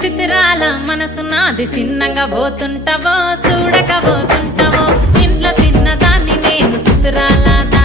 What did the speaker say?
చిత్రాల మనసు నాది చిన్నగా పోతుంటావో చూడక పోతుంటావో ఇంట్లో చిన్నదాన్ని నేను చిత్రాల